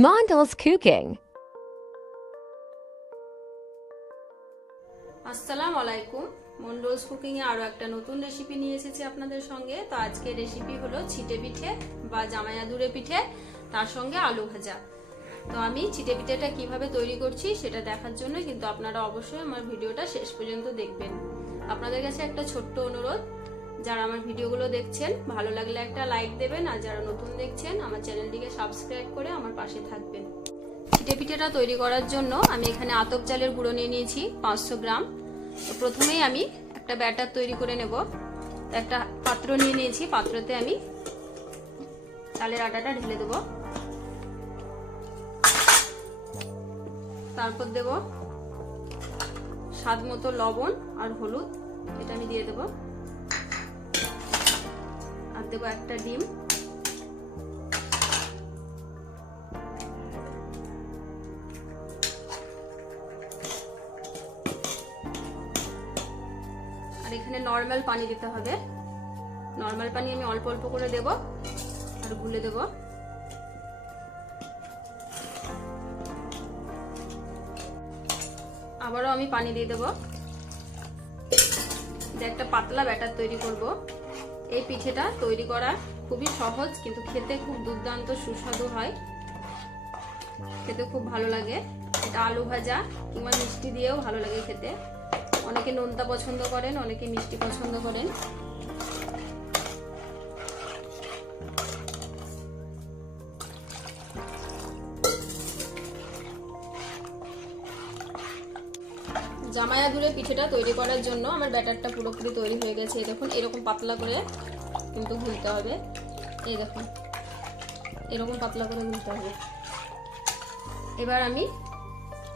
Mondel's Cooking. আসসালামু আলাইকুম। মন্ডলস cooking এ আরও একটা নতুন রেসিপি নিয়ে এসেছি আপনাদের সঙ্গে। তো আজকে রেসিপি হলো ছিটে পিঠে বা জামাইয়াদুরে পিঠে, তার সঙ্গে আলু ভাজা। তো আমি চিটে পিঠেটা কীভাবে তৈরি করছি সেটা দেখার জন্য কিন্তু আপনারা অবশ্যই আমার ভিডিওটা শেষ পর্যন্ত দেখবেন। আপনাদের কাছে একটা ছোট্ট অনুরোধ যারা আমার ভিডিওগুলো দেখছেন, ভালো লাগলে একটা লাইক দেবেন, আর যারা নতুন দেখছেন, আমার চ্যানেলটিকে সাবস্ক্রাইব করে আমার পাশে থাকবেন। চিটে পিঠেটা তৈরি করার জন্য আমি এখানে আতপ চালের গুঁড়ো নিয়ে নিয়েছি, পাঁচশো গ্রাম। তো প্রথমেই আমি একটা ব্যাটার তৈরি করে নেব। একটা পাত্র নিয়ে নিয়েছি, পাত্রতে আমি চালের আটাটা ঢেলে দেব। তারপর দেব স্বাদ মতো লবণ আর হলুদ, এটা আমি দিয়ে দেব। দেবো একটা ডিম। আর এখানে নর্মাল পানি দিতে হবে। নর্মাল পানি আমি অল্প অল্প করে দেব আর গুলে দেব। আবারও আমি পানি দিয়ে দেব। একটা পাতলা ব্যাটার তৈরি করব। এই পিঠেটা তৈরি করা খুবই সহজ, কিন্তু খেতে খুব দুর্দান্ত, সুস্বাদু হয়। খেতে খুব ভালো লাগে। এটা আলু ভাজা কিংবা মিষ্টি দিয়েও ভালো লাগে খেতে। অনেকে নোনতা পছন্দ করেন, অনেকে মিষ্টি পছন্দ করেন। জামায়া দূরে পিঠেটা তৈরি করার জন্য আমার ব্যাটারটা পুরোপুরি তৈরি হয়ে গেছে। এই দেখুন, এরকম পাতলা করে কিন্তু গুলতে হবে। এই দেখুন, এরকম পাতলা করে গুলতে হবে। এবার আমি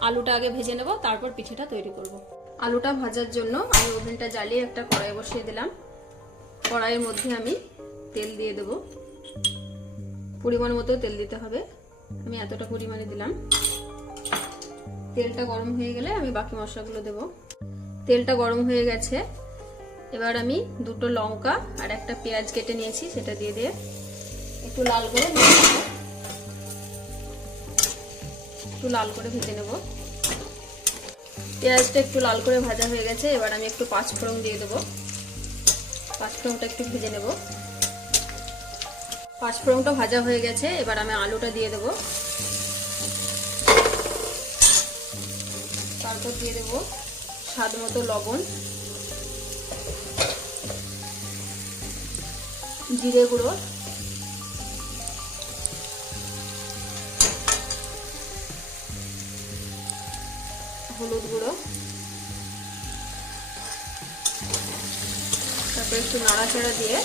আলুটা আগে ভেজে নেব, তারপর পিঠেটা তৈরি করব। আলুটা ভাজার জন্য আমি ওভেনটা জ্বালিয়ে একটা কড়াই বসিয়ে দিলাম। কড়াইয়ের মধ্যে আমি তেল দিয়ে দেব। পরিমাণ মতো তেল দিতে হবে। আমি এতটা পরিমাণে দিলাম। তেলটা গরম হয়ে গেলে আমি বাকি মশলাগুলো দেব। তেলটা গরম হয়ে গেছে। এবার আমি দুটো লঙ্কা আর একটা পেঁয়াজ কেটে নিয়েছি, সেটা দিয়ে দিয়ে একটু লাল করে একটু লাল করে ভেজে নেব। পেঁয়াজটা একটু লাল করে ভাজা হয়ে গেছে, এবার আমি একটু পাঁচ ফোড়ন দিয়ে দেবো। পাঁচ ফোড়নটা একটু ভেজে নেব। পাঁচ ফোড়নটা ভাজা হয়ে গেছে, এবার আমি আলুটা দিয়ে দেবো। তারপর দিয়ে দেব, স্বাদ মতো লবণ, জিরে গুঁড়ো, হলুদ গুঁড়ো, তারপর একটু নাড়াচাড়া দিয়ে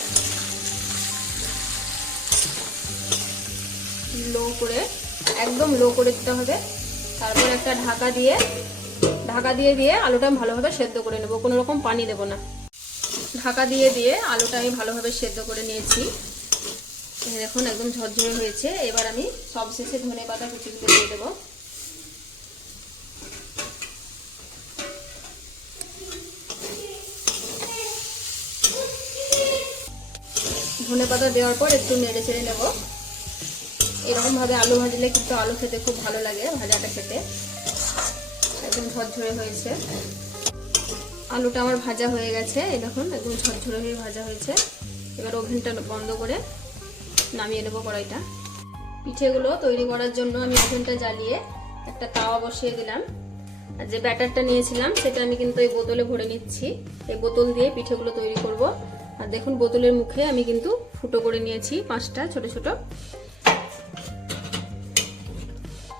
লো করে, একদম লো করে দিতে হবে। তারপর একটা ঢাকা দিয়ে ঢাকা দিয়ে দিয়ে আলুটা আমি ভালোভাবে সেদ্ধ করে নেব। কোনো রকম পানি দেব না। ঢাকা দিয়ে দিয়ে আলুটা আমি ভালোভাবে সেদ্ধ করে নিয়েছি। দেখুন, একদম ঝরঝরে হয়েছে। এবার আমি সব শেষে ধনে পাতা কুচিগুলো দিয়ে দেবো। ধনে পাতা দেওয়ার পর একটু নেড়ে চেড়ে নেব। এরকমভাবে আলু ভাজলে কিন্তু আলু খেতে খুব ভালো লাগে ভাজাটা খেতে। একদম ঝরঝরে হয়েছে। আলুটা আমার ভাজা হয়ে গেছে, এই দেখুন, একদম ঝরঝরে হয়ে ভাজা হয়েছে। এবার ওভেনটা বন্ধ করে নামিয়ে নেব কড়াইটা। পিঠেগুলো তৈরি করার জন্য আমি ওভেনটা জ্বালিয়ে একটা তাওয়া বসিয়ে দিলাম। আর যে ব্যাটারটা নিয়েছিলাম, সেটা আমি কিন্তু এই বোতলে ভরে নিচ্ছি। এই বোতল দিয়ে পিঠেগুলো তৈরি করব। আর দেখুন, বোতলের মুখে আমি কিন্তু ফুটো করে নিয়েছি পাঁচটা ছোট ছোট।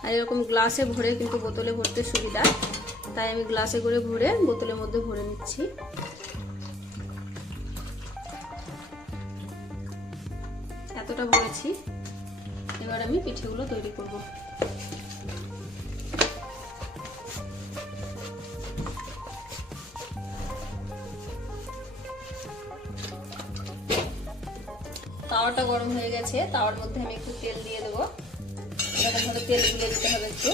আর এরকম গ্লাসে ভরে কিন্তু বোতলে ভরতে সুবিধা। তাই আমি গ্লাসে করে ভরে বোতলের মধ্যে ভরে নিচ্ছি। এতটা ভরেছি। এবার আমি পিঠেগুলো তৈরি করব। তাওয়াটা গরম হয়ে গেছে। তাওয়ার মধ্যে আমি একটু তেল দিয়ে দেবো। এরকম ভাবে তেল গুলে দিতে হবে একটু।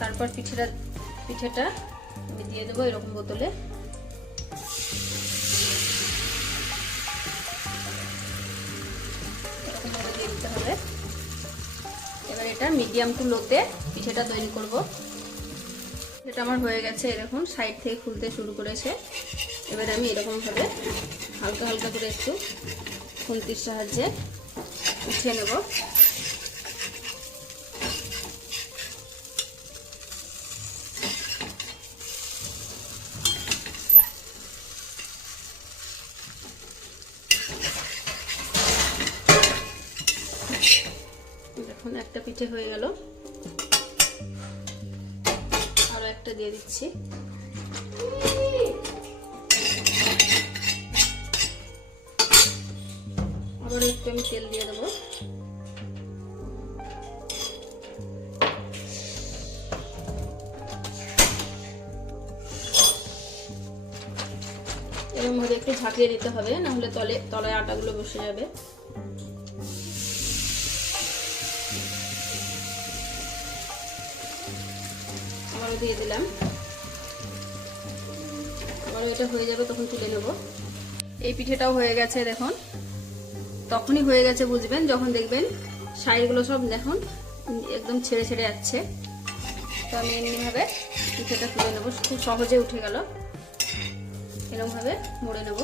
তারপর পিঠেটা পিঠেটা আমি দিয়ে দেবো এরকম বোতলে। এরকম দিয়ে দিতে হবে। এবার এটা মিডিয়াম টু লোতে পিঠেটা তৈরি করব। এটা আমার হয়ে গেছে এরকম, সাইড থেকে খুলতে শুরু করেছে। এবার আমি এরকমভাবে হালকা হালকা করে একটু খুন্তির সাহায্যে উঠিয়ে নেব। দেখুন, একটা পিঠে হয়ে গেল। আরও একটা দিয়ে দিচ্ছি। একটু আমি তেল দিয়ে দেবো। এর মধ্যে একটু ঝাঁকিয়ে দিতে হবে না হলে তলে, তলায় আটাগুলো বসে যাবে। আবারও দিয়ে দিলাম। আবারও এটা হয়ে যাবে, তখন তুলে নেব। এই পিঠেটাও হয়ে গেছে, দেখুন। তখনই হয়ে গেছে বুঝবেন, যখন দেখবেন শাড়িগুলো সব দেখুন, একদম ছেড়ে ছেড়ে যাচ্ছে। তো আমি এমনিভাবে পিঠেটা তুলে নেব, খুব সহজে উঠে গেল। এরকমভাবে মুড়ে নেব।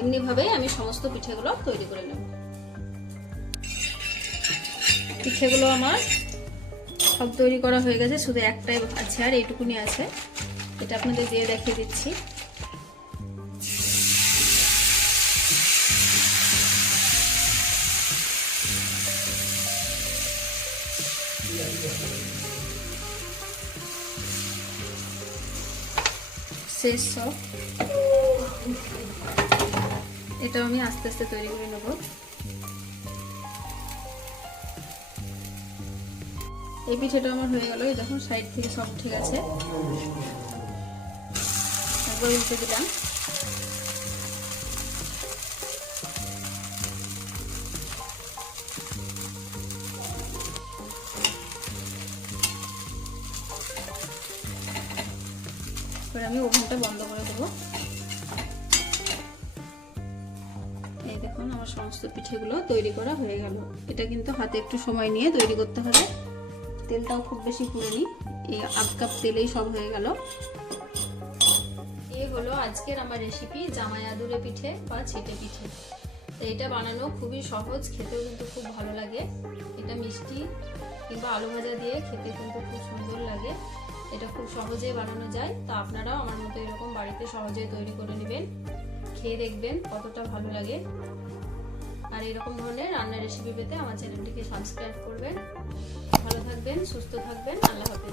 এমনিভাবেই আমি সমস্ত পিঠেগুলো তৈরি করে নেব। পিঠেগুলো আমার সব তৈরি করা হয়ে গেছে, শুধু একটাই আছে আর এইটুকুনি আছে। এটা আপনাদের দিয়ে দেখিয়ে দিচ্ছি। শেষ সব। এটা আমি আস্তে আস্তে তৈরি করে নেব। এই পিঠেটা আমার হয়ে গেল। দেখুন, সাইড থেকে সব ঠিক আছে। একবার উল্টে দিলাম। এবার আমি ওভেনটা বন্ধ করে দেবো। এই দেখুন, আমার সমস্ত পিঠেগুলো তৈরি করা হয়ে গেল। এটা কিন্তু হাতে একটু সময় নিয়ে তৈরি করতে হবে। তেলটাও খুব বেশি পুড়েনি এই আধ কাপ তেলেই সব হয়ে গেল। এই হলো আজকের আমার রেসিপি জামাই আদুরে পিঠে বা ছিটে পিঠে। তো এটা বানানো খুবই সহজ, খেতেও কিন্তু খুব ভালো লাগে। এটা মিষ্টি কিংবা আলু ভাজা দিয়ে খেতে কিন্তু খুব সুন্দর লাগে। এটা খুব সহজেই বানানো যায়। তা আপনারাও আমার মতো এরকম বাড়িতে সহজেই তৈরি করে নেবেন। খেয়ে দেখবেন কতটা ভালো লাগে। আর এরকম ধরনের রান্নার রেসিপি পেতে আমার চ্যানেলটিকে সাবস্ক্রাইব করবেন। ভালো থাকবেন, সুস্থ থাকবেন। আল্লাহ হাফেজ।